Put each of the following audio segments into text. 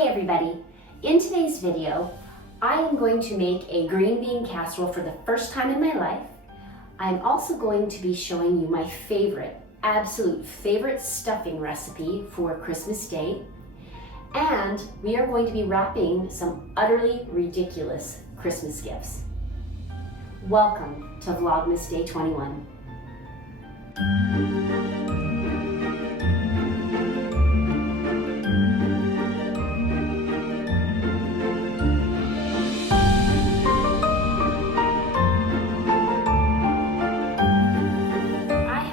Hey everybody, in today's video, I am going to make a green bean casserole for the first time in my life. I'm also going to be showing you my favorite, absolute favorite stuffing recipe for Christmas Day. And we are going to be wrapping some utterly ridiculous Christmas gifts. Welcome to Vlogmas Day 21.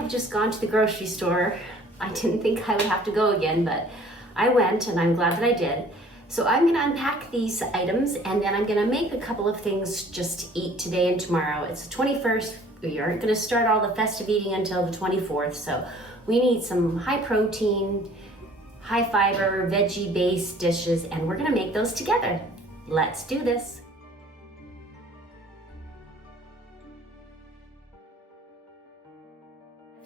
Just gone to the grocery store. I didn't think I would have to go again, but I went and I'm glad that I did. So I'm gonna unpack these items and then I'm gonna make a couple of things just to eat today and tomorrow. It's the 21st. We aren't gonna start all the festive eating until the 24th. So we need some high protein, high fiber, veggie based dishes and we're gonna make those together. Let's do this.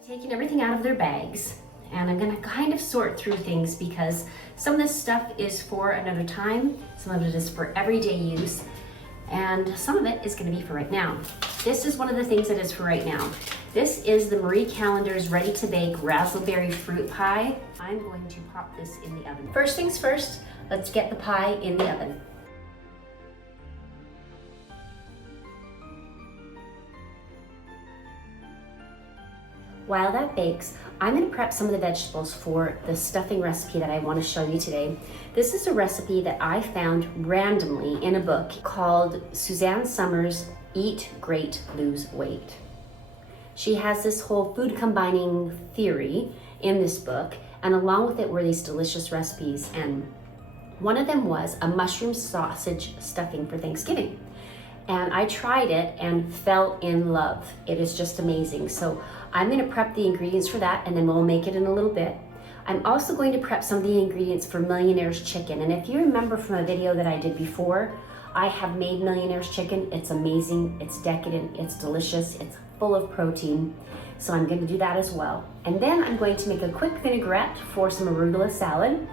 Taking everything out of their bags and I'm gonna kind of sort through things because some of this stuff is for another time, some of it is for everyday use, and some of it is gonna be for right now. This is one of the things that is for right now. This is the Marie Callender's ready to bake raspberry fruit pie. I'm going to pop this in the oven. First things first, let's get the pie in the oven. While that bakes, I'm going to prep some of the vegetables for the stuffing recipe that I want to show you today. This is a recipe that I found randomly in a book called Suzanne Somers' Eat Great, Lose Weight. She has this whole food combining theory in this book, and along with it were these delicious recipes, and one of them was a mushroom sausage stuffing for Thanksgiving. And I tried it and fell in love. It is just amazing. So I'm gonna prep the ingredients for that and then we'll make it in a little bit. I'm also going to prep some of the ingredients for Millionaires chicken. And if you remember from a video that I did before, I have made Millionaires chicken. It's amazing, it's decadent, it's delicious, it's full of protein. So I'm gonna do that as well. And then I'm going to make a quick vinaigrette for some arugula salad.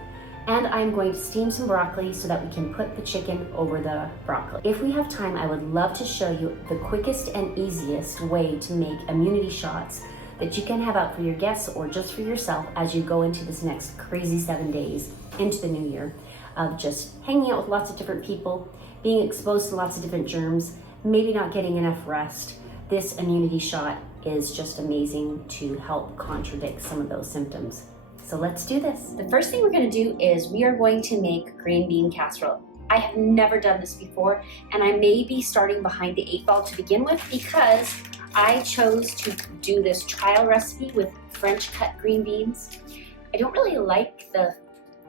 And I'm going to steam some broccoli so that we can put the chicken over the broccoli. If we have time, I would love to show you the quickest and easiest way to make immunity shots that you can have out for your guests or just for yourself as you go into this next crazy 7 days into the new year of just hanging out with lots of different people, being exposed to lots of different germs, maybe not getting enough rest. This immunity shot is just amazing to help contradict some of those symptoms. So let's do this. The first thing we're gonna do is we are going to make green bean casserole. I have never done this before, and I may be starting behind the 8 ball to begin with because I chose to do this trial recipe with French cut green beans. I don't really like the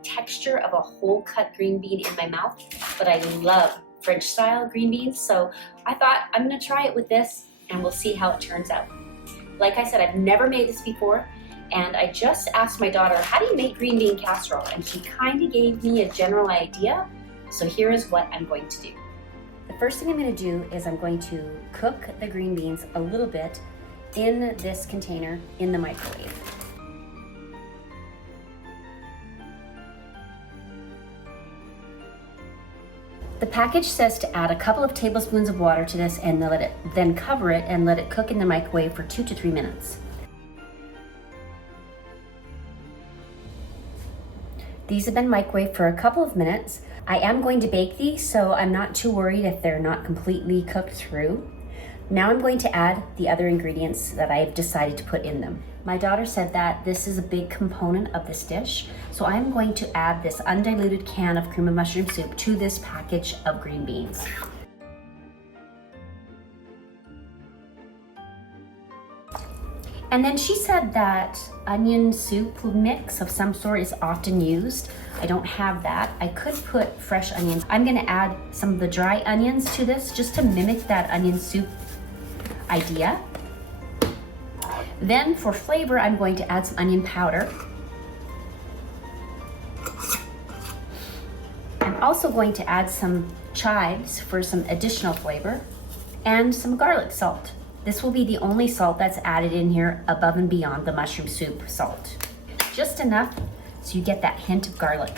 texture of a whole cut green bean in my mouth, but I love French style green beans, so I thought I'm gonna try it with this and we'll see how it turns out. Like I said, I've never made this before, and I just asked my daughter, how do you make green bean casserole? And she kind of gave me a general idea. So here is what I'm going to do. The first thing I'm going to do is I'm going to cook the green beans a little bit in this container in the microwave. The package says to add a couple of tablespoons of water to this and then cover it and let it cook in the microwave for 2 to 3 minutes. These have been microwaved for a couple of minutes. I am going to bake these, so I'm not too worried if they're not completely cooked through. Now I'm going to add the other ingredients that I've decided to put in them. My daughter said that this is a big component of this dish, so I'm going to add this undiluted can of cream of mushroom soup to this package of green beans. And then she said that onion soup mix of some sort is often used. I don't have that. I could put fresh onions. I'm gonna add some of the dry onions to this just to mimic that onion soup idea. Then for flavor, I'm going to add some onion powder. I'm also going to add some chives for some additional flavor and some garlic salt. This will be the only salt that's added in here above and beyond the mushroom soup salt. Just enough so you get that hint of garlic.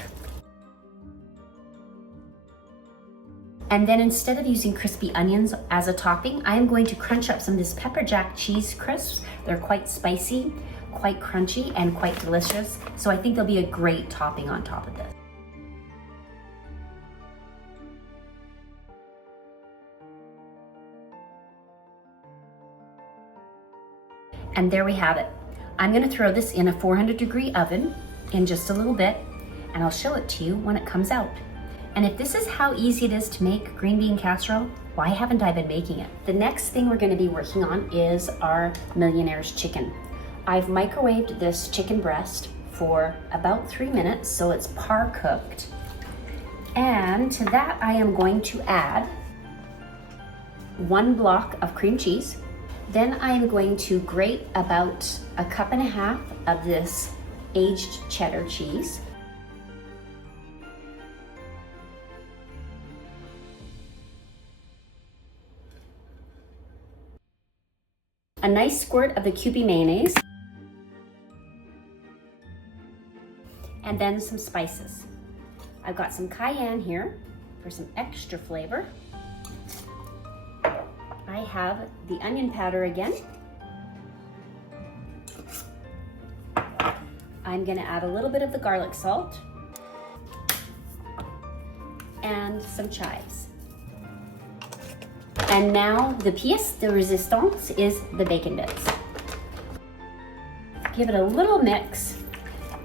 And then instead of using crispy onions as a topping, I am going to crunch up some of this pepper jack cheese crisps. They're quite spicy, quite crunchy, and quite delicious. So I think they'll be a great topping on top of this. And there we have it. I'm gonna throw this in a 400-degree oven in just a little bit, and I'll show it to you when it comes out. And if this is how easy it is to make green bean casserole, why haven't I been making it? The next thing we're gonna be working on is our millionaires chicken. I've microwaved this chicken breast for about 3 minutes, so it's par cooked. And to that, I am going to add 1 block of cream cheese. Then I am going to grate about 1.5 cups of this aged cheddar cheese. A nice squirt of the Kewpie mayonnaise. And then some spices. I've got some cayenne here for some extra flavor. I have the onion powder again. I'm gonna add a little bit of the garlic salt and some chives. And now the pièce de résistance is the bacon bits. Give it a little mix,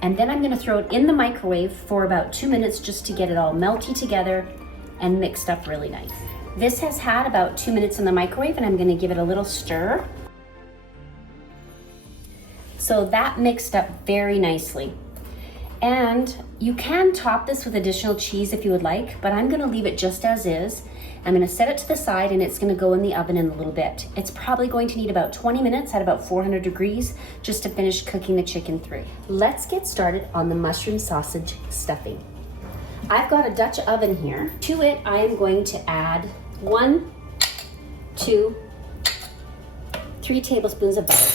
and then I'm gonna throw it in the microwave for about 2 minutes just to get it all melty together and mixed up really nice. This has had about 2 minutes in the microwave, and I'm gonna give it a little stir. So that mixed up very nicely. And you can top this with additional cheese if you would like, but I'm gonna leave it just as is. I'm gonna set it to the side, and it's gonna go in the oven in a little bit. It's probably going to need about 20 minutes at about 400 degrees just to finish cooking the chicken through. Let's get started on the mushroom sausage stuffing. I've got a Dutch oven here. To it, I am going to add 1, 2, 3 tablespoons of butter.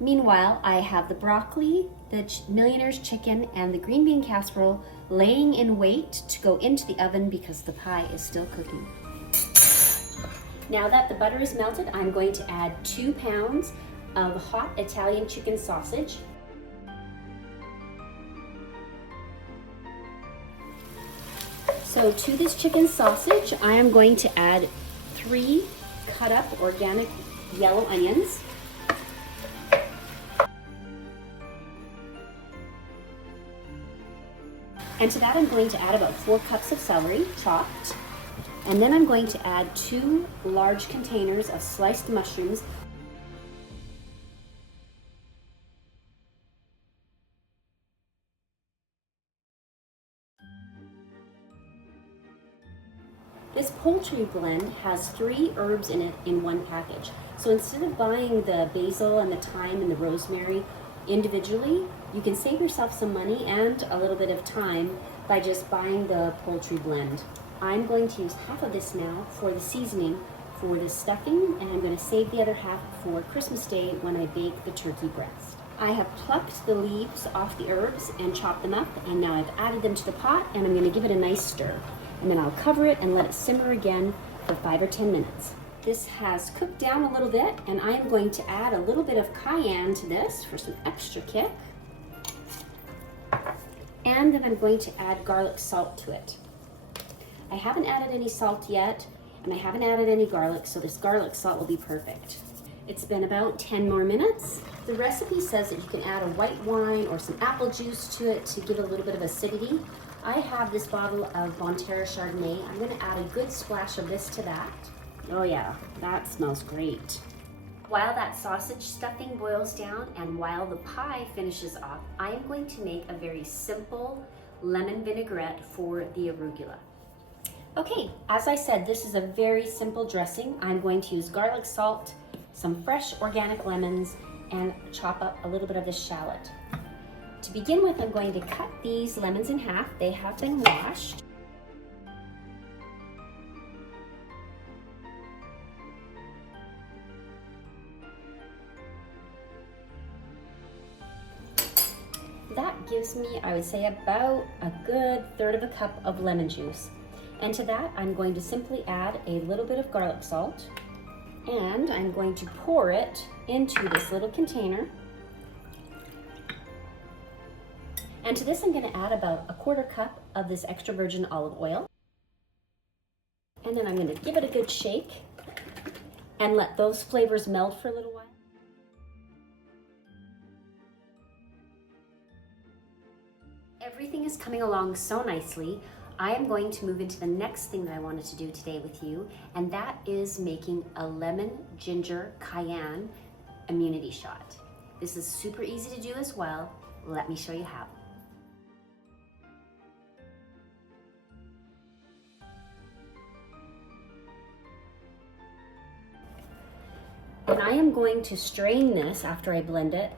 Meanwhile, I have the broccoli, the millionaire's chicken, and the green bean casserole laying in wait to go into the oven because the pie is still cooking. Now that the butter is melted, I'm going to add 2 pounds of hot Italian chicken sausage. So to this chicken sausage, I am going to add 3 cut up organic yellow onions. And to that, I'm going to add about 4 cups of celery, chopped. And then I'm going to add 2 large containers of sliced mushrooms. This poultry blend has 3 herbs in it in 1 package. So instead of buying the basil and the thyme and the rosemary individually, you can save yourself some money and a little bit of time by just buying the poultry blend. I'm going to use half of this now for the seasoning for the stuffing, and I'm going to save the other half for Christmas Day when I bake the turkey breast. I have plucked the leaves off the herbs and chopped them up, and now I've added them to the pot, and I'm going to give it a nice stir. And then I'll cover it and let it simmer again for 5 or 10 minutes. This has cooked down a little bit, and I am going to add a little bit of cayenne to this for some extra kick. And then I'm going to add garlic salt to it. I haven't added any salt yet, and I haven't added any garlic, so this garlic salt will be perfect. It's been about 10 more minutes. The recipe says that you can add a white wine or some apple juice to it to give it a little bit of acidity. I have this bottle of Bonterra Chardonnay. I'm gonna add a good splash of this to that. Oh yeah, that smells great. While that sausage stuffing boils down and while the pie finishes off, I am going to make a very simple lemon vinaigrette for the arugula. Okay, as I said, this is a very simple dressing. I'm going to use garlic salt, some fresh organic lemons, and chop up a little bit of the shallot. To begin with, I'm going to cut these lemons in half. They have been washed. That gives me, I would say, about a good 1/3 cup of lemon juice. And to that, I'm going to simply add a little bit of garlic salt, and I'm going to pour it into this little container. And to this, I'm going to add about a 1/4 cup of this extra virgin olive oil. And then I'm going to give it a good shake and let those flavors meld for a little while. Everything is coming along so nicely. I am going to move into the next thing that I wanted to do today with you, and that is making a lemon ginger cayenne immunity shot. This is super easy to do as well. Let me show you how. And I am going to strain this after I blend it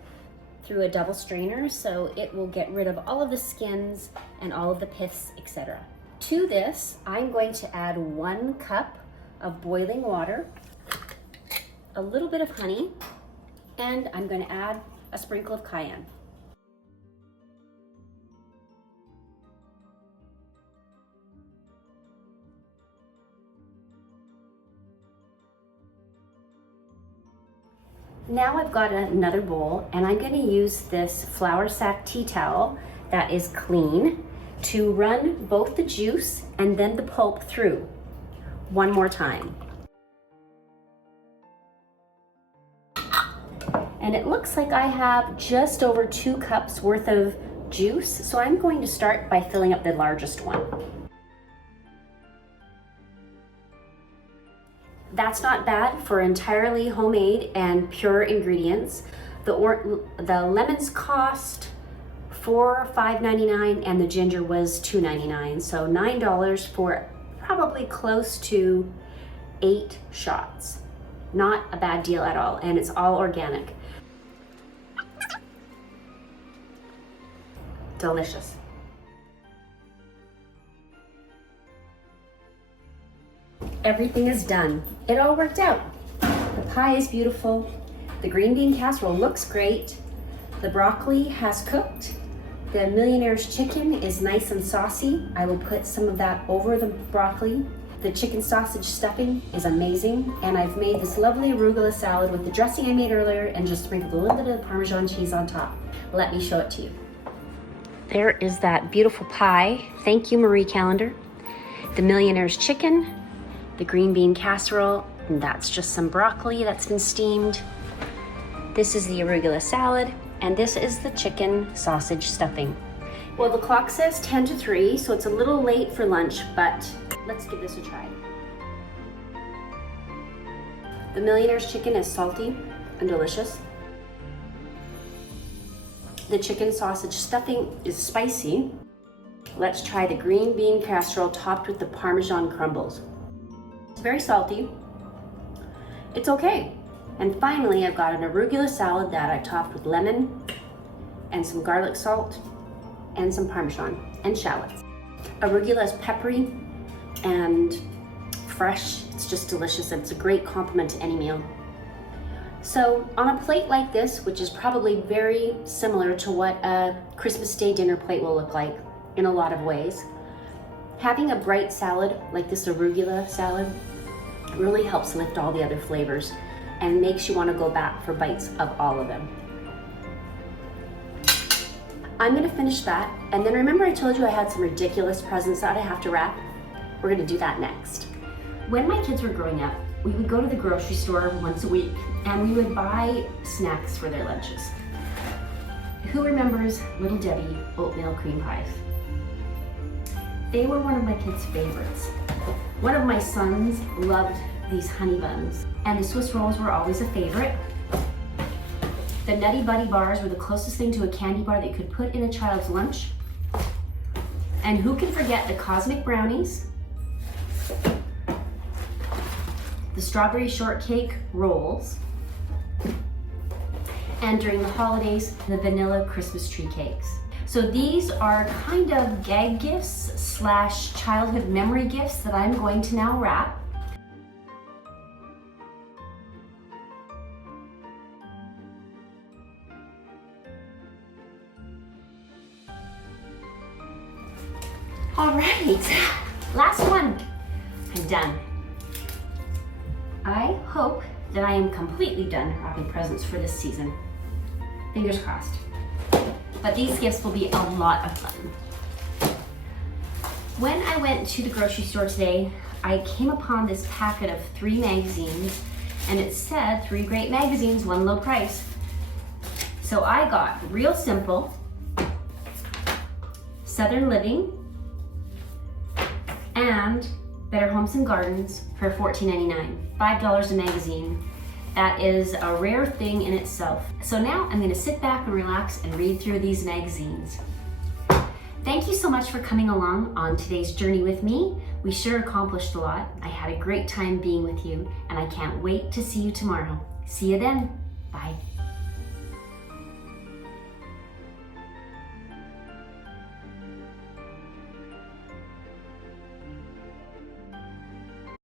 through a double strainer so it will get rid of all of the skins and all of the piths, etc. To this, I'm going to add 1 cup of boiling water, a little bit of honey, and I'm going to add a sprinkle of cayenne. Now I've got another bowl, and I'm going to use this flour sack tea towel that is clean to run both the juice and then the pulp through one more time. And it looks like I have just over 2 cups worth of juice, so I'm going to start by filling up the largest one. That's not bad for entirely homemade and pure ingredients. The lemons cost $5.99 and the ginger was $2.99, so $9 for probably close to 8 shots. Not a bad deal at all, and it's all organic. Delicious. Everything is done. It all worked out. The pie is beautiful. The green bean casserole looks great. The broccoli has cooked. The millionaire's chicken is nice and saucy. I will put some of that over the broccoli. The chicken sausage stuffing is amazing. And I've made this lovely arugula salad with the dressing I made earlier and just sprinkled a little bit of Parmesan cheese on top. Let me show it to you. There is that beautiful pie. Thank you, Marie Callender. The millionaire's chicken, the green bean casserole, and that's just some broccoli that's been steamed. This is the arugula salad, and this is the chicken sausage stuffing. Well, the clock says 10 to 3, so it's a little late for lunch, but let's give this a try. The millionaire's chicken is salty and delicious. The chicken sausage stuffing is spicy. Let's try the green bean casserole topped with the Parmesan crumbles. It's very salty. It's okay. And finally, I've got an arugula salad that I topped with lemon and some garlic salt and some Parmesan and shallots. Arugula is peppery and fresh. It's just delicious. It's a great complement to any meal. So on a plate like this, which is probably very similar to what a Christmas Day dinner plate will look like in a lot of ways, having a bright salad like this arugula salad really helps lift all the other flavors and makes you want to go back for bites of all of them. I'm going to finish that, and then remember I told you I had some ridiculous presents that I have to wrap? We're going to do that next. When my kids were growing up, we would go to the grocery store once a week and we would buy snacks for their lunches. Who remembers Little Debbie oatmeal cream pies? They were one of my kids' favorites. One of my sons loved these honey buns, and the Swiss rolls were always a favorite. The Nutty Buddy bars were the closest thing to a candy bar that you could put in a child's lunch. And who can forget the cosmic brownies, the strawberry shortcake rolls, and during the holidays, the vanilla Christmas tree cakes. So these are kind of gag gifts / childhood memory gifts that I'm going to now wrap. All right, Last one. I'm done. I hope that I am completely done wrapping presents for this season. Fingers crossed. But these gifts will be a lot of fun. When I went to the grocery store today, I came upon this packet of 3 magazines, and it said 3 great magazines, 1 low price. So I got Real Simple, Southern Living, and Better Homes and Gardens for $14.99, $5 a magazine. That is a rare thing in itself. So now I'm gonna sit back and relax and read through these magazines. Thank you so much for coming along on today's journey with me. We sure accomplished a lot. I had a great time being with you, and I can't wait to see you tomorrow. See you then. Bye.